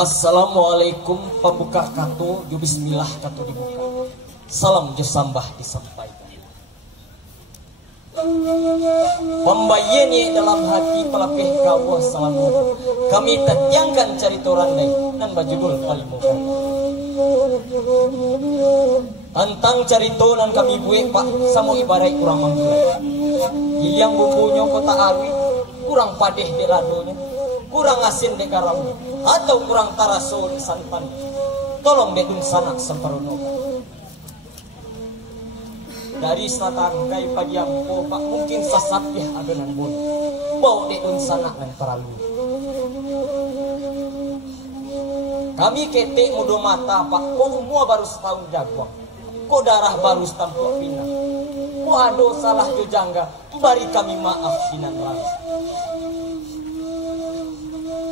Assalamualaikum pembuka kato, yo bismillah kato dibuka. Salam jo sambah disampaikan. Pembayani dalam hati pelapih kawah salamu. Kami tatyangkan cerita randai dan bajudul palimukan. Tentang cerita nan kami buat pak samo ibarat kurang manggulai. Yang bumbunya kota awi kurang padeh de ladonya, kurang asin de garamnya, atau kurang taraso de santan. Tolong bedun sanak semparunokan. Dari selatan kai padiampo pak mungkin sasapih adonan bon. Bau dedun sanak dan peralu. Kami ketek mudo mata pak, ko semua baru setahun jaguang. Ko darah baru setampuk pinang. Ko ado salah jo jangga, bari kami maaf sinan rang.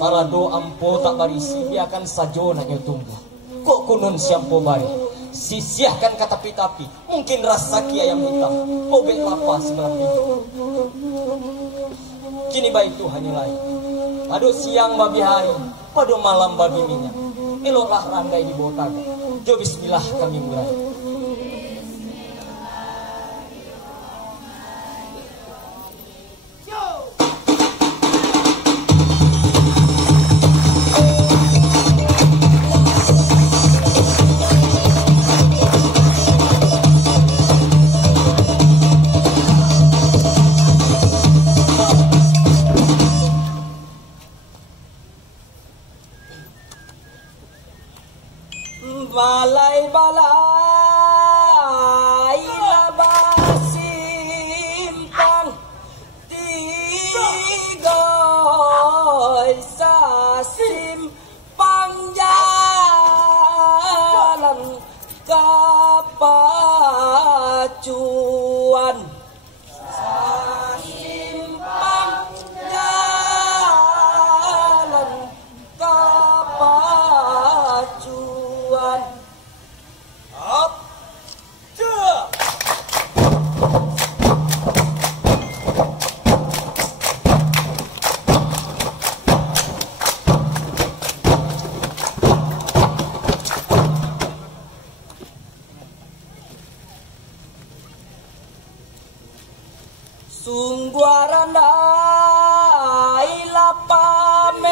Para do ampo tak barisi biarkan sajo nak tumbuh. Ko kunun siampo bari. Sisihkan kata tapi mungkin rasa kia yang hitam obek lapa sebelah pintu. Kini baik itu hanya lain. Ado siang babi hari, pada malam babi minyak. Eloklah randai di bawah taga. Jo bismillah kami mulai. Balai-balai labas simpang tiga sa simpang jalan kapacuan sa simpang jalan kapacuan. Sungguarandai lapamenan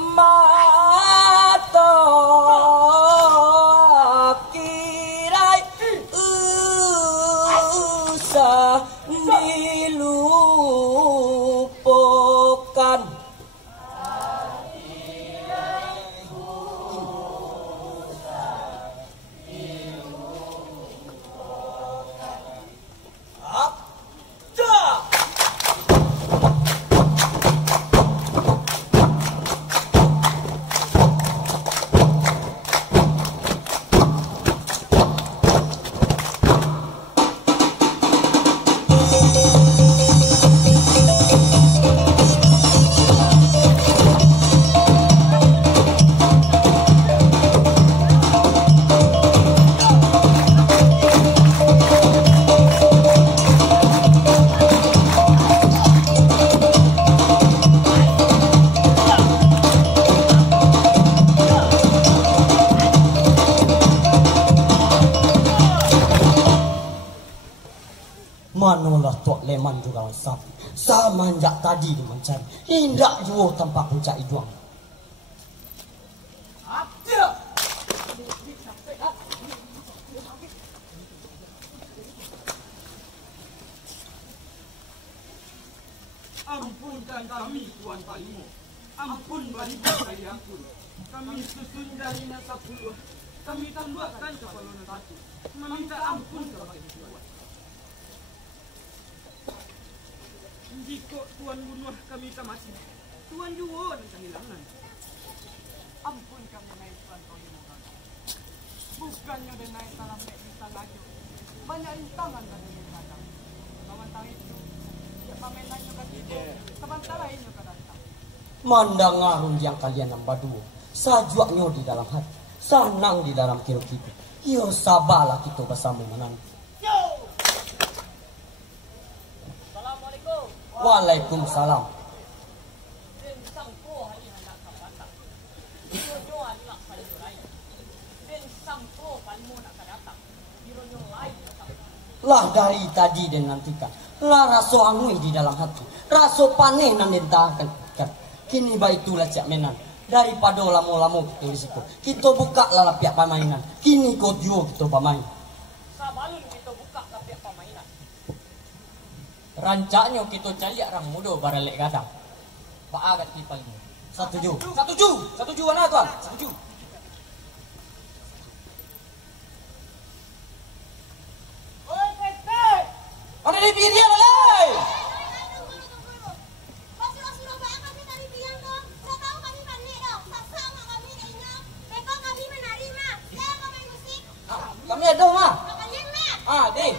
mato kirai usah dilupakan. Manolah tuak leman juga sapi. Samanjak tadi di mencari. Indak juo tanpa puncak iduang. Ampunkan kami Tuan Palimo. Ampun bagi kami ampun. Kami susun dari nasa puluh. Kami tambahkan kepala satu. Meminta ampun kepada Tuan. Jika Tuan bunuh kami tak mati, Tuan juga nak kehilangan. Ampun kami naik Tuan Palimo. Bukannya dia naik dalam kita lagi. Banyak rintangan dan rintangan. Sementara itu, pamenannya kan itu. Sementara ini kan datang. Mandang ngarung yang kalian nambah dua. Sajuaknya di dalam hati, sanang di dalam kira kita. Yo sabarlah kita bersama menanti. Waalaikumsalam. Lah dari tadi dan nantikan. Lah raso angui di dalam hati. Raso paneh nan dentakan. Kini baitulah Cak Menan. Daripada lamo-lamo kita risiko. Kita buka lah lapiak permainan. Kini kau jual kita pemain. Sabalun kita buka lapiak permainan. Rancaknya kita cari orang muda baralek gadang. Pak Agat di paling. Setuju mana tuan? Setuju. Ada di pinggir boleh. Kami ada mah. Deh.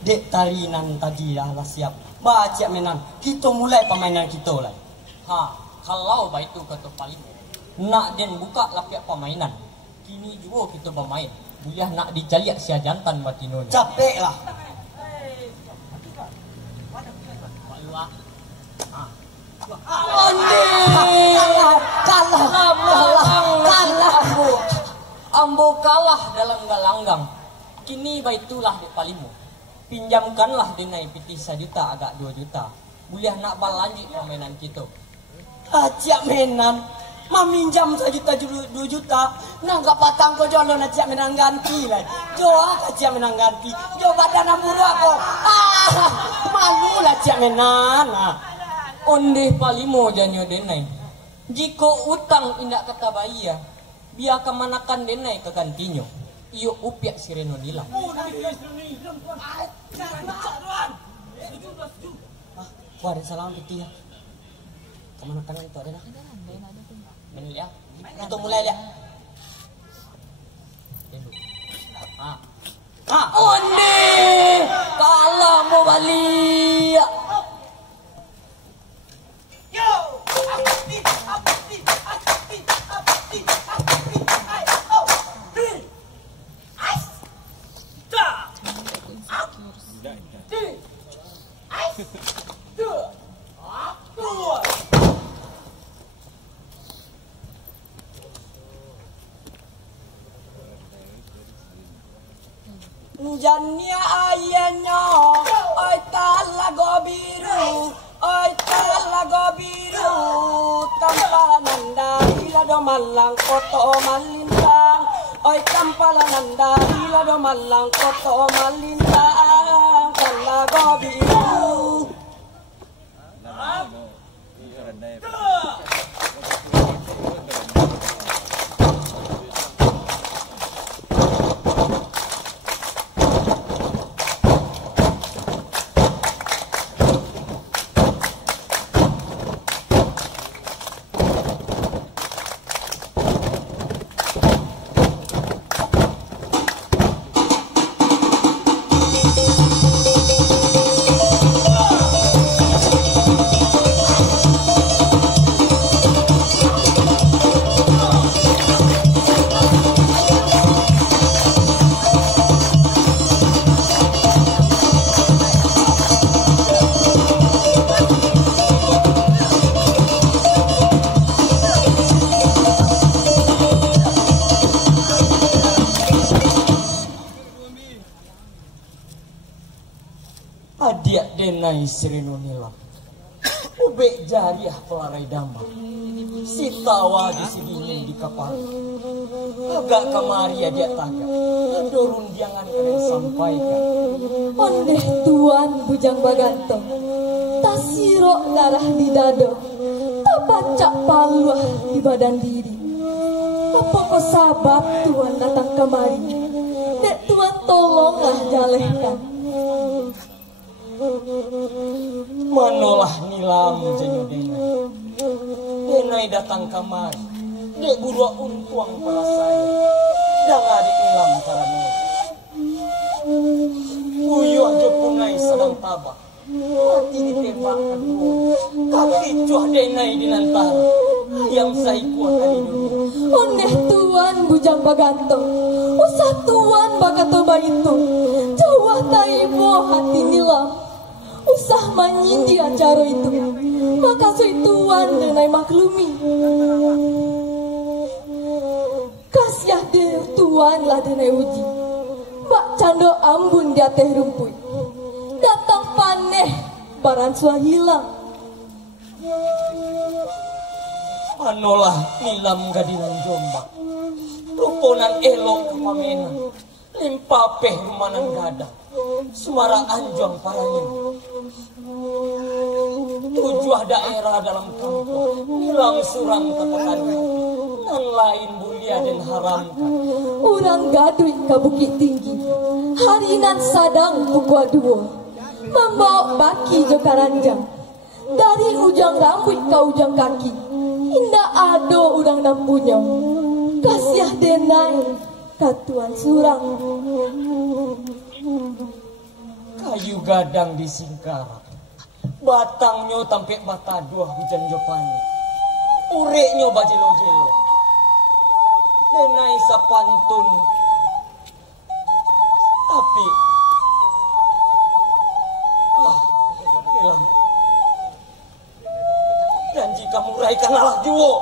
Dek tarinan tadi dah siap. Baca Menan. Kita mulai permainan kita lah. Kalau baik itu kata paling. Nak den buka lapiak permainan. Kini juga kita bermain. Buliah nak dicaliak sia jantan batino. Capek lah. Kalah. Ambo kalah dalam galanggang. Kini baitulah di palimu. Pinjamkanlah dinai piti 1 juta agak 2 juta. Buliah nak balanjut permainan kita. Cak Menan, meminjam 1 juta 2 juta. Nangka patang ko jolo na Cak Menan ganti lah. Joa ka Cak Menan ganti. Jo badan amburu ako. Malu lah Cak Menan. Ondeh palimo janyo denai. Jika utang indak kata bayar, biar kemanakan denai ke gantinya. Iyo upiak sireno nilang. Wah, ada salam piti ya. Kemana tangan itu ada nak? Menil ya. Kita mulai ya. Onde kalah mau balik. Jania ayahnya, oi talago biru, tampalan dari lado malang koto malintang, oi tampalan dari lado malang koto malintang, talago biru. denai Srinu Nilam. Ubek jariah pelarai damai. Si tawa di sini di kapal. Agak kemari dia taga. Dorun jangan kalian sampaikan. Ondeh tuan bujang bagantong. Tasirok darah di dado. Tapacak paluah di badan diri. Apa sebab tuan datang kemari? Dek tuan tolonglah jalehkan. Manolah Nilam jenyo denai. Denai datang kemari. Dek guru untuang pada saya. Jangan adik Nilam karena Uyo aja punai sedang tabah. Mati ditembakkan kaki cuah denai di nantara. Yang saya kuat kali dulu. Ondeh tuan bujang bagantong. Usah tuan bagatoba itu. Jawah taibo hati Nilam. Usah manyindi acara itu. Maka sui tuan denai maklumi. Kasiah deh tuan lah denai uji. Mbak cando ambun di ateh rumput. Datang paneh baran sua hilang. Manolah Nilam gadinan Jombang. Ruponan elok kepamenan. Limpapeh rumanan gadang. Suara anjong parangin. Tujuh daerah dalam kampung. Nilam surang katakan. Nan lain mulia dan haramkan. Urang gaduh ke Bukit Tinggi. Harinan sadang pukua dua. Membawa baki jo karanjang. Dari ujang rambut ke ujang kaki. Indah ado urang nampunya. Kasiah denai katuan surang. Kayu gadang di Singkara. Batangnya tampek bata dua hujan jopane. Ureknya bajelo-jelo. Denai sapantun. Tapi Nilam. Dan jika muraikan alah juwo.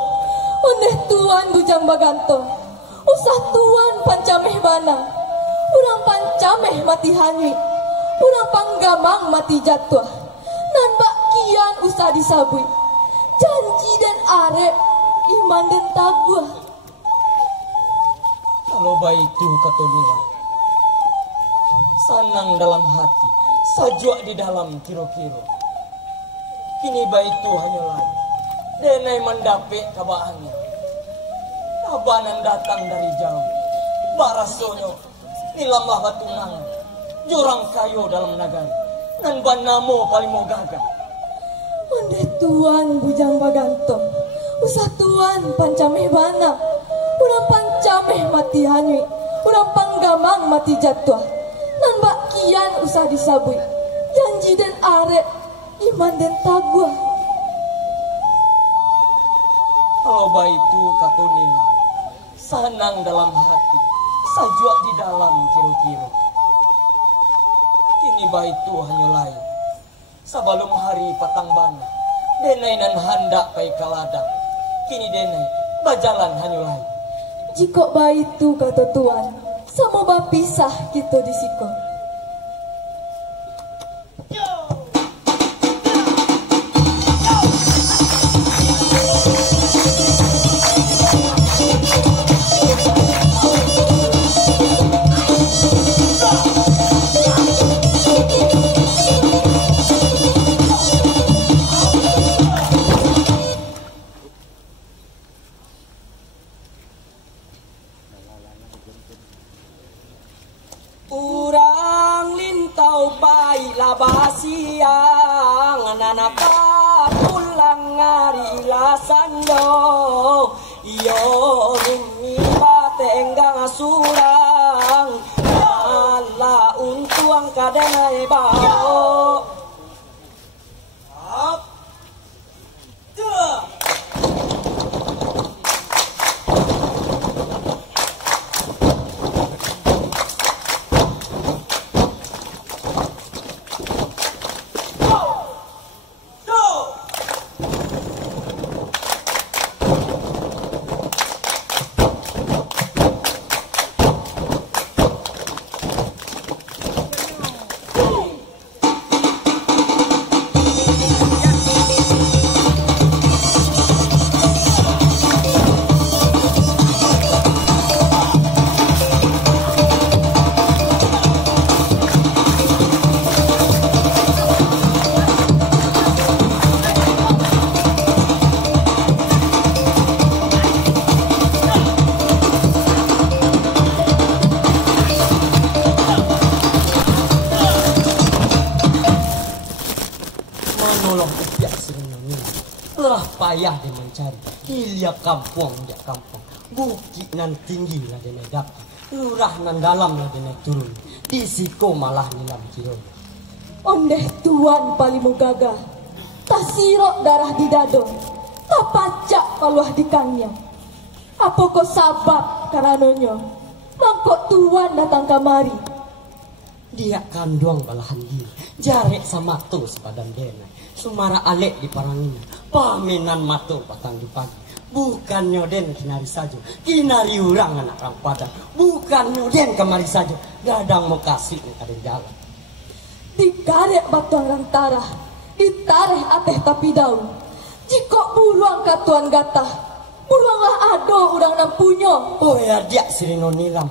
Ondeh tuan bujang bagantong. Usah tuan pancameh bana. Urang pancameh mati hanyi. Urang panggamang mati jatuh. Nan bak kian usah disabui. Janji dan arep iman dan taguah. Kalau baik itu kata Nilam. Sanang dalam hati. Sajua di dalam kiro-kiro. Kini baik itu hanya lain. Denai mendapik kabaannya. Kabanan datang dari jauh. Barasonyo. Nilamlah batunang. Jurang kayu dalam nagari. Nan banamo paling mau gagah. Ondeh tuan bujang bagantong. Usah tuan pancameh bana. Urang pancameh mati hanyui. Urang panggamang mati jatuh. Nan bak kian usah disabui. Janji dan arep iman dan taguah. Kalau baik itu kata Nilam. Sanang dalam hati. Sajua di dalam kiro-kiro. Kini baik itu hanya lain. Sebelum hari patang bana. Denai nan handak pai kaladang. Kini denai bajalan hanya lain. Jika baik itu kata tuan. Sama bapisah kita di siko. Urang lintau baiklah basiang nanapa pulang ngari lasando iyo rumi batenggang surang ala untuang kadenai bao up payah dia mencari. Ilia kampung dia kampung. Bukit nan tinggi lah dia naik dapat. Lurah nan dalam lah dia naik turun. Di siko malah nilam kiro. Ondeh tuan palimu gagah. Tasirok darah di dado. Tak pacak paluah di kanya. Apa kau sabab karanonyo? Mangkok tuan datang kamari. Dia kanduang balahan diri. Jarek sama tu sepadan dena. Sumara alek di parangina. Pamenan mato patang di pagi. Bukan nyoden kinari saja. Kinari urang anak orang padang. Bukan nyoden kemari saja. Gadang mau kasih ada jalan. Dikarek batuang rantara. Ditareh ateh tapi daun. Jikok buruang katuan gatah. Buruanglah ado urang nampunyo. Oh ya dia sirino nilam.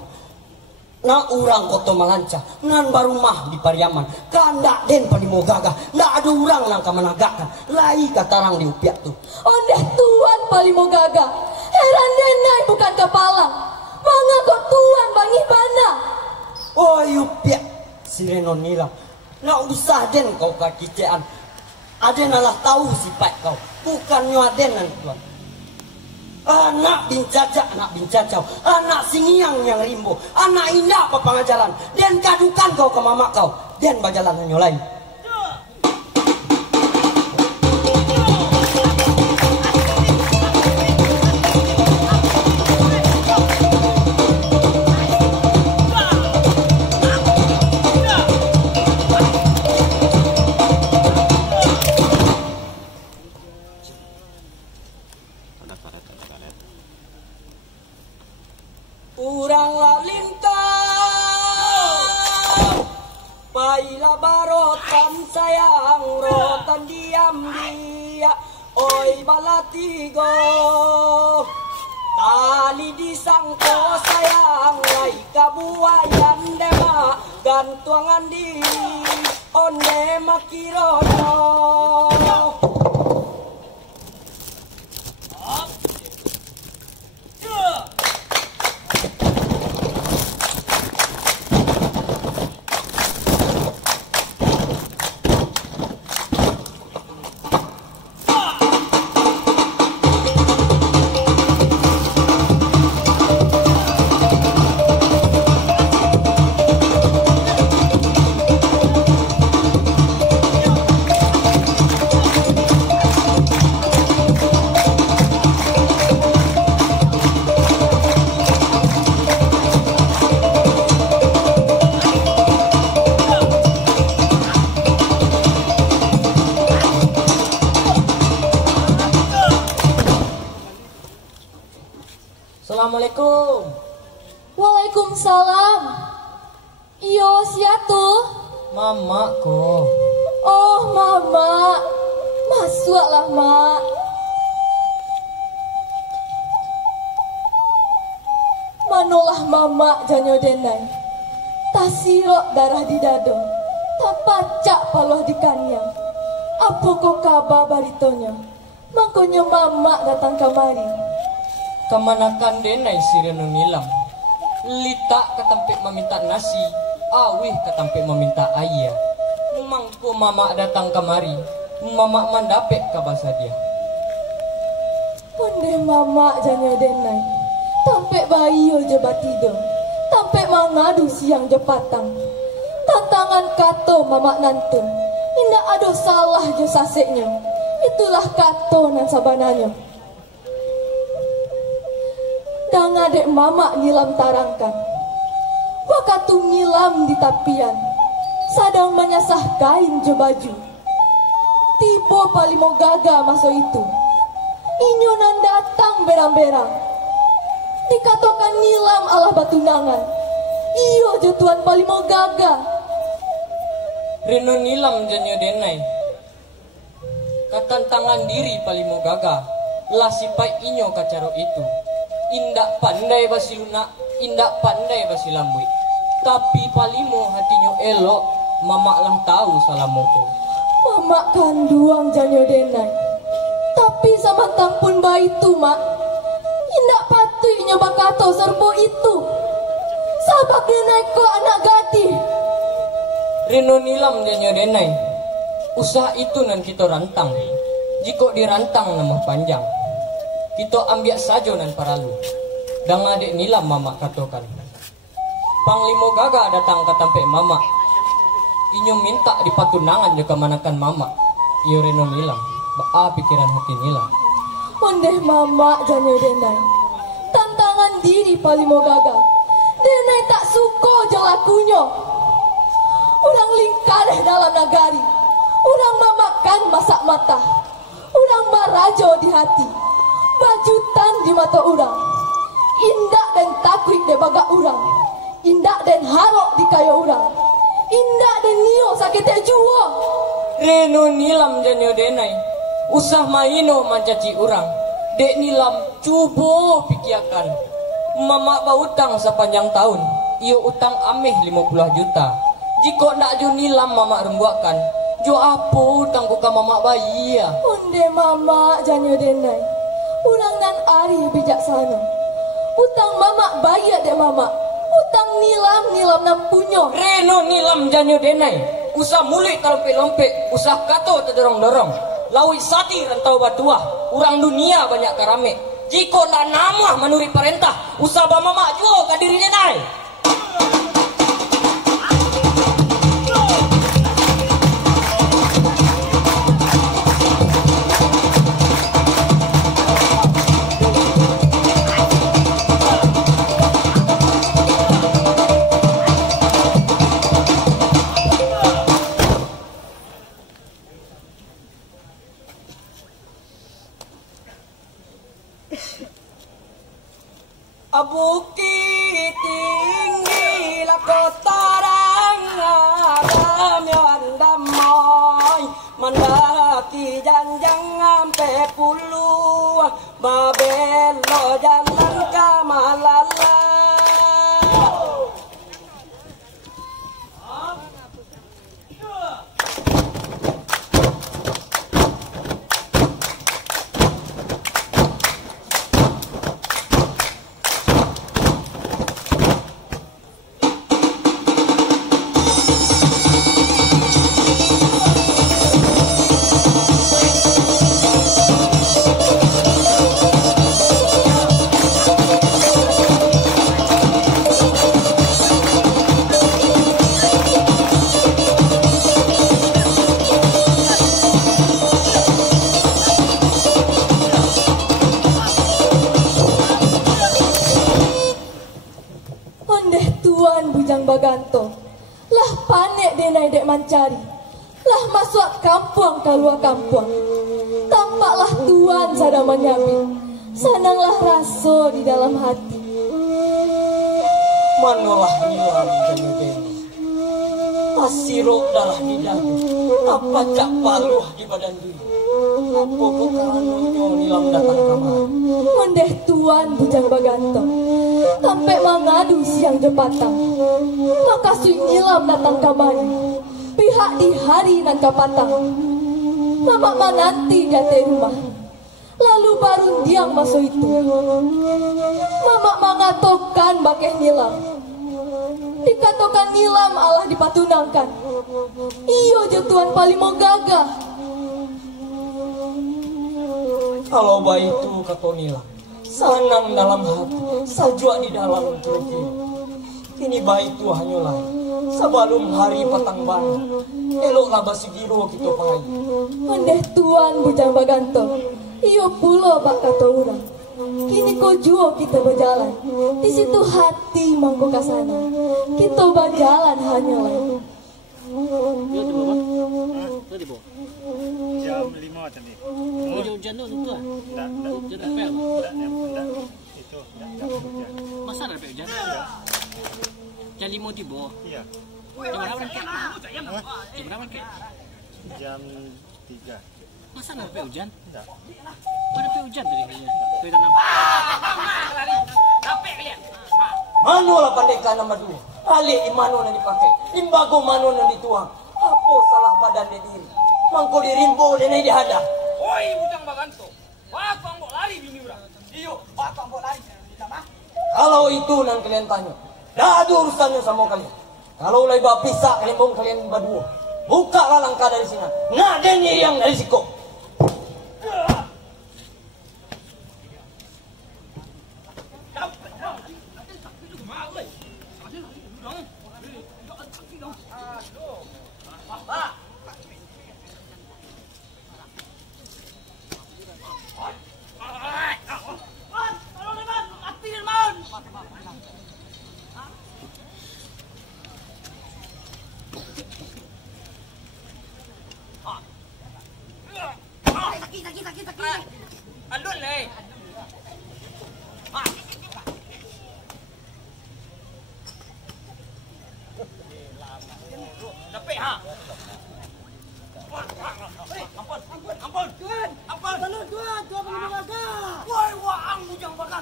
Na urang koto malanca. Nan baru mah di Pariaman. Kandak den palimo gagah. Ndak ada urang nang kamanagakan. Lai katarang di upiak tu. Ondeh tuan palimo gagah. Heran denai bukan kepala. Manga kok tuan bangi bana. Oh upiak sirino nilam. Nak usah den kau kakitean. Aden alah tahu sifat kau. Bukannya aden nan tuan. Anak bincacau, anak singiang yang rimbo, anak indah apa pengajaran, dan kadukan kau ke mama kau, dan bajalan hanya lain. Urang lalintang Paila barotan sayang rotan diam dia oi balatigo tali disangko sayang lai kabuayan dema gantuangan diri onde makirono. Assalamualaikum. Waalaikumsalam. Iyo siatu? Mama ko. Oh mama. Masuklah mak. Manolah mama janyo denai. Tasirok darah di dado. Tak pacak paluh di kanyang. Apa kau kabar baritonya? Makanya mama datang kamari. Kemanakan denai sireno nilam. Lita ketampik meminta nasi, awih ketampik meminta ayah. Mangku mama datang kemari, mama mendapek kabasa dia. Onde mama janyo denai. Tampek bayi jo batido. Tampek mangadu siang jo patang. Tantangan kato mama nantun. Indah ada salah jo saseknya. Itulah kato nan sabananya. Dang adek mama nilam tarangkan. Wakatu nilam di tapian. Sadang menyasah kain jo baju. Tibo palimo gaga maso itu. Inyonan datang berang-berang. Dikatakan nilam Allah batunangan. Iyo jo tuan palimo gaga. Reno nilam janyo denai. Katantangan diri palimo gaga. Lasipai inyo kacaro itu. Indak pandai basi lunak, indak pandai basi lambui. Tapi palimo hatinya elok, mama lah tahu salah moko. Mama kanduang janyo denai. Tapi sama tampun bayi itu mak. Indak patui nyoba kato serbo itu. Sabab denai ko anak gati. Reno nilam janyo denai. Usaha itu nan kita rantang. Jika dirantang nama panjang, kita ambil saja nan paralu. Dan adik nilam mama katakan. Panglima Gaga datang ke tempat mama. Inyo minta dipatunangan juga manakan mama. Iyo reno nilam. Baa pikiran hati nilam. Ondeh mama janyo denai. Tantangan diri Palimo Gaga. Denai tak suko je lakunya. Orang lingkareh dalam nagari. Orang mamakan masak mata. Orang marajo di hati. Bajutan di mata orang. Indah dan takwik de baga orang. Indah dan harok di kaya orang. Indah dan nio sakit jua. Reno nilam janyo denai. Usah maino mancaci orang. Dek nilam cubo pikiakan. Mama bautang sepanjang tahun. Iyo utang ameh 50 juta. Jika nak jo nilam mama rembuakan. Jo apa utang buka mama bayi ya. Onde mama janyo denai. Urang nan ari bijaksana. Utang mama bayar dek mama. Utang nilam nan punyo. Reno nilam janyo denai. Usah mulik kalompe-lompe. Usah kato terdorong-dorong. Lawi sati rantau batuah. Urang dunia banyak karame. Jika nak namah menuri perintah. Usah ba mama jual ke diri denai. Bukit tinggi la kota ramian damai mendaki janjang ampe puluh babelo jalan kamalala. Baganto, lah panek denai dek mancari, lah masuk kampung keluar kampung, tampaklah tuan sadang menyabit, sananglah raso di dalam hati. Manolah nilam janyo denai. Tasiro darah di dadu, apa cak paluh di badan diri. Apa bukan nilam datang kamar. Mendeh tuan bujang Baganto, sampai mengadu siang jepatang. Maka sui nilam datang kamari. Pihak di hari nan kapatang. Mama menanti jate rumah. Lalu baru diang masuk itu. Mama mengatokan bakeh nilam. Dikatakan nilam Allah dipatunangkan. Iyo je tuan Palimo Gaga. Kalau bayi itu kata nilam. Sanang dalam hati, sajua di dalam tubuh. Kini baik itu hanyalah sebelum hari patang bana. Eloklah basi biru kita pangai. Mendeh tuan bujang Baganto, iyo pulo bak kata orang. Kini kau juo kita berjalan. Di situ hati mangko kasana. Kita berjalan hanyalah. Jam 5 tadi. Hujan tu tentu ah. Tak. Hujan tak pel. Itu tak hujan. Masa ada pel hujan? Jam 5 tiba. Iya. Jam berapa berangkat? Jam berapa berangkat? Jam 3. Masa ada pel hujan? Tak. Ada pel hujan tadi. Tu tanam. Capek kalian. Manolah pandekan nama dua. Alik di mano yang dipakai. Imbago mano yang dituang. Apa salah badan dia diri? Mangko dirimbo dan dihadap. Oi, bujang Baganto. Waktu ambok lari bini urang. Iyo, waktu ambok lari. Kalau itu nang kalian tanya, dah ada urusannya sama kalian. Kalau lagi pisah kalian berdua, buka langkah dari sini. Nah, dan yang dari siku.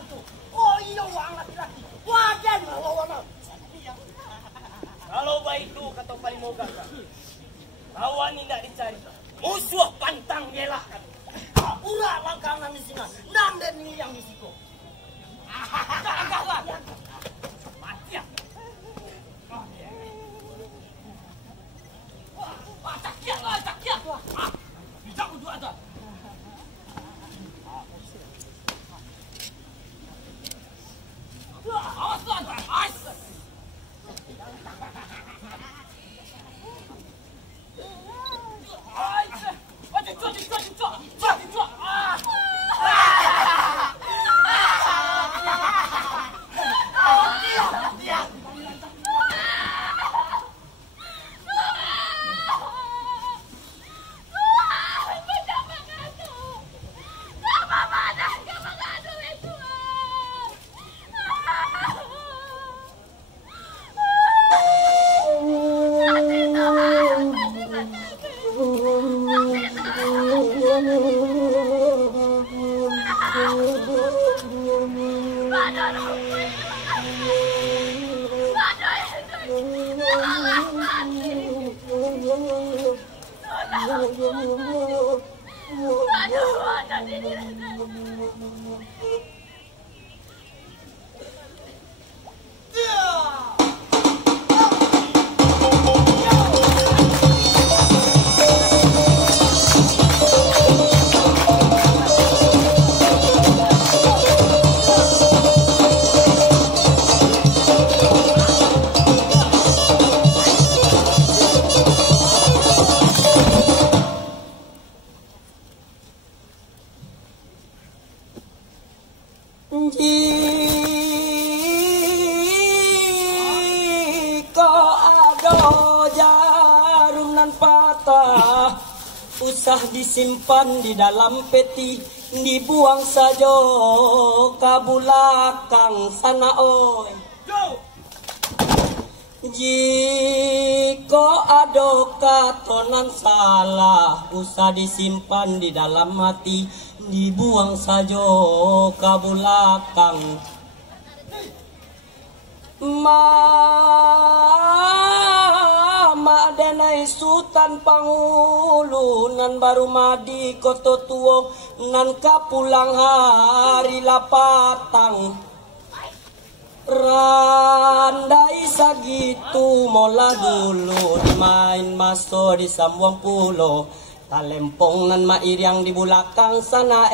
tu. Oh iya wang laki-laki. Wajan lawan. Kalau baik itu kata Palimoga, lawan tidak dicari. Musuh pantang gelakkan. Ulah langkangan di sini. Nam dan ini yang risiko. Agak mati ya. Wah, cakiak. Bisa untuk ada. Awas tuan. Usah disimpan di dalam peti, dibuang saja ke belakang sana oi. Jika ada katonan salah, usah disimpan di dalam hati, dibuang saja ke belakang. Mama denai Sultan Pangulu nan baru madi koto tuo nan kapulang hari lapatang randai sagitu mola dulu main maso di Sambuang Pulo talempong nan mairiang di belakang sana